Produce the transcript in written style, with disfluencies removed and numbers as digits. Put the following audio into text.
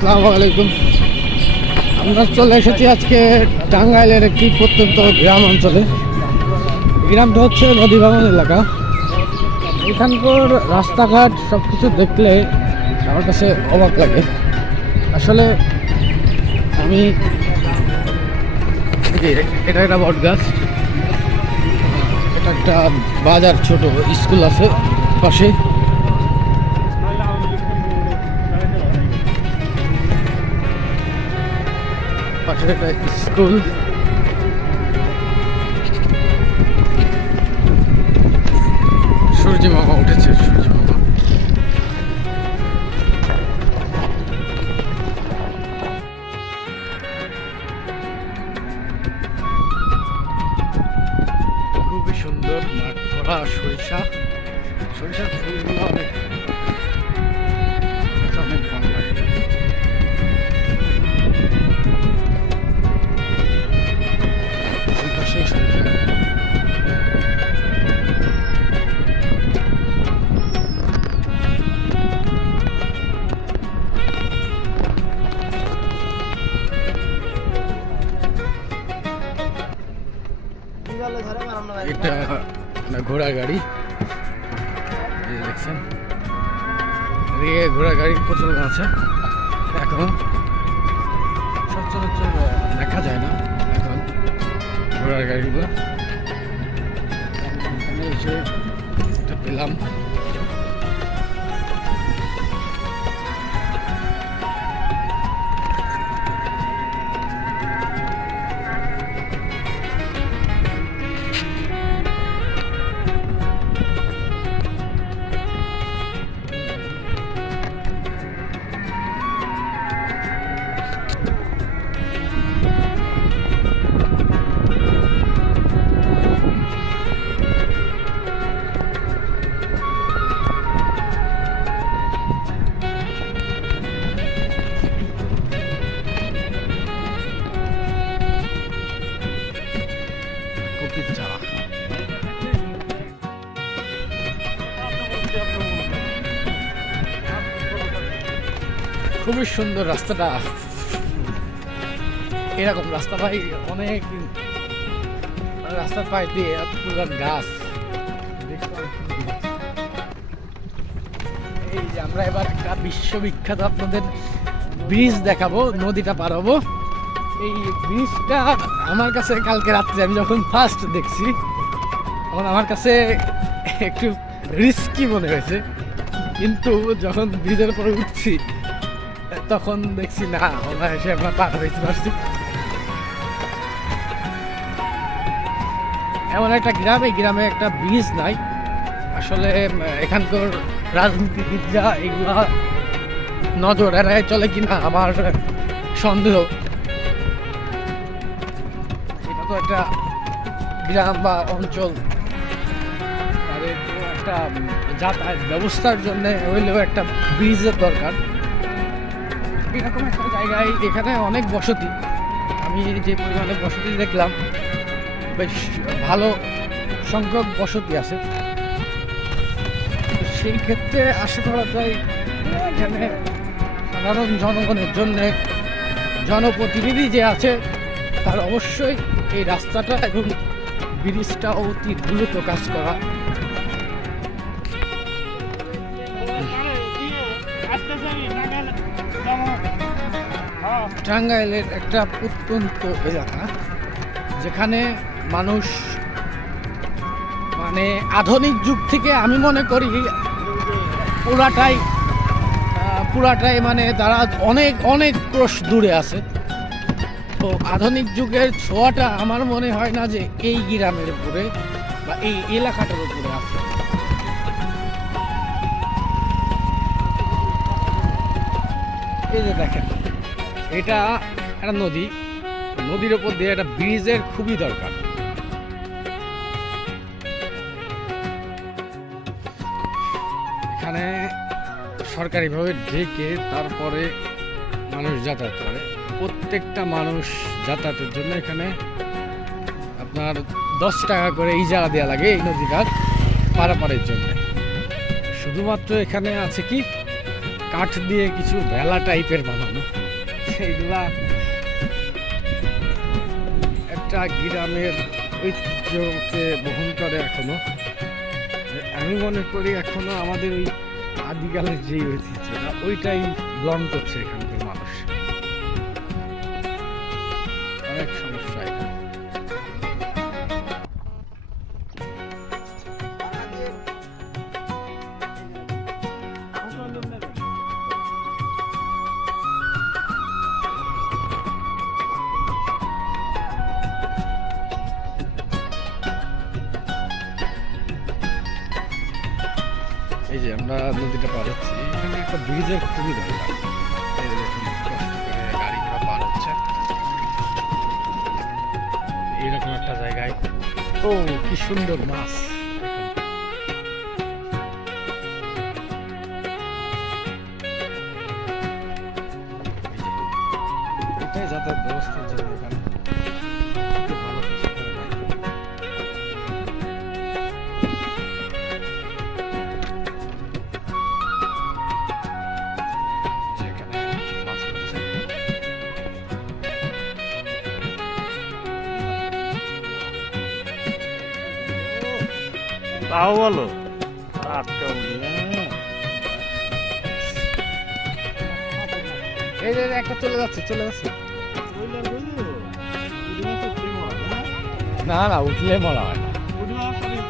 আসসালামু আলাইকুম। আমরা চলে এসেছি আজকে টাঙ্গাইলের একটি প্রত্যন্ত গ্রাম অঞ্চলে। গ্রামটা হচ্ছে নদীবাগান এলাকা। এখানকার রাস্তাঘাট সব কিছু দেখলে আমার কাছে অবাক লাগে। আসলে আমি এটা একটা বট গাছ, এটা একটা বাজার, ছোট স্কুল আছে পাশে। পাশে একটা স্কুল, সূর্য মামা উঠেছে। সূর্য মামা খুবই সুন্দর, মাঠ ভরা সরিষার ফুলগুলো অনেক অনেক ভালো লাগে। এটা ঘোড়া গাড়ি, দেখছেন, ঘোড়া গাড়ির প্রচলন আছে। এখন সচরাচর দেখা যায় না এখন ঘোড়ার গাড়িগুলো। এখানে এসে এটা পেলাম। খুবই সুন্দর রাস্তাটা। এরকম রাস্তা ভাই অনেক রাস্তার পায়ে দিয়ে এত পুরান গাছ। এই যে আমরা এবার একটা বিশ্ববিখ্যাত আপনাদের ব্রিজ দেখাবো, নদীটা পার হবো। এই ব্রিজটা আমার কাছে কালকে রাত্রে আমি যখন ফার্স্ট দেখছি তখন আমার কাছে একটু রিস্কি মনে হয়েছে, কিন্তু যখন ব্রিজের উপরে উঠছি তখন দেখছি না, অনায়াসে আমরা পার হইতে পারছি। এমন একটা গ্রামে একটা ব্রিজ নাই। আসলে এখানকার রাজনীতিবিদরা এগুলা নজর এড়ায় চলে কিনা আমার সন্দেহ। এটা তো একটা গ্রাম বা অঞ্চল, তাদের একটা যাতায়াত ব্যবস্থার জন্য হইলেও একটা ব্রিজের দরকার। এরকম একটা জায়গায় এখানে অনেক বসতি, আমি যে পরিমাণে বসতি দেখলাম বেশ ভালো সংখ্যক বসতি আছে। সেই ক্ষেত্রে আশা করা যায় এখানে সাধারণ জনগণের জন্য জনপ্রতিনিধি যে আছে তার অবশ্যই এই রাস্তাটা এবং ব্রিজটা অতি দ্রুত কাজ করা। টাঙ্গাইলের একটা প্রত্যন্ত এলাকা যেখানে মানুষ মানে আধুনিক যুগ থেকে আমি মনে করি পুরাটাই মানে তারা অনেক অনেক ক্রোশ দূরে আছে। তো আধুনিক যুগের ছোঁয়াটা আমার মনে হয় না যে এই গ্রামের উপরে বা এই এলাকাটার উপরে আছে। এই যে দেখেন, এটা একটা নদীর উপর দিয়ে একটা ব্রিজের খুবই দরকার। এখানে সরকারিভাবে ডেকে তারপরে মানুষ যাতায়াত করে। প্রত্যেকটা মানুষ যাতায়াতের জন্য এখানে আপনার 10 টাকা করে ইজারা দেওয়া লাগে এই নদীটার পারাপারের জন্য। শুধুমাত্র এখানে আছে কি কাঠ দিয়ে কিছু ভেলা টাইপের বানানো। এইগুলা একটা গ্রামের ঐতিহ্যকে বহন করে এখনো। আমি মনে করি এখনো আমাদের ওই আদিকালের যে ঐতিহ্যটা ওইটাই বিলং করছে এখানকার মানুষ। অনেক সমস্যা এখানে। এই যে আমরা নদীটা পার হচ্ছি, এখানে একটা ব্রিজের খুবই দরকার। এই যে দেখুন কষ্ট করে গাড়ি ঘোড়া পার হচ্ছে এইরকম একটা জায়গায়। ও কি সুন্দর মাছ দেখুন। এটাই যাতায়াত ব্যবস্থার জন্য এখানে খুব ভালো কিছু করে নাই। যেখানে মাছ হচ্ছে তাও বলো এই যে একটা চলে যাচ্ছে চলে যাচ্ছে। না না উঠলে মরা হয় না।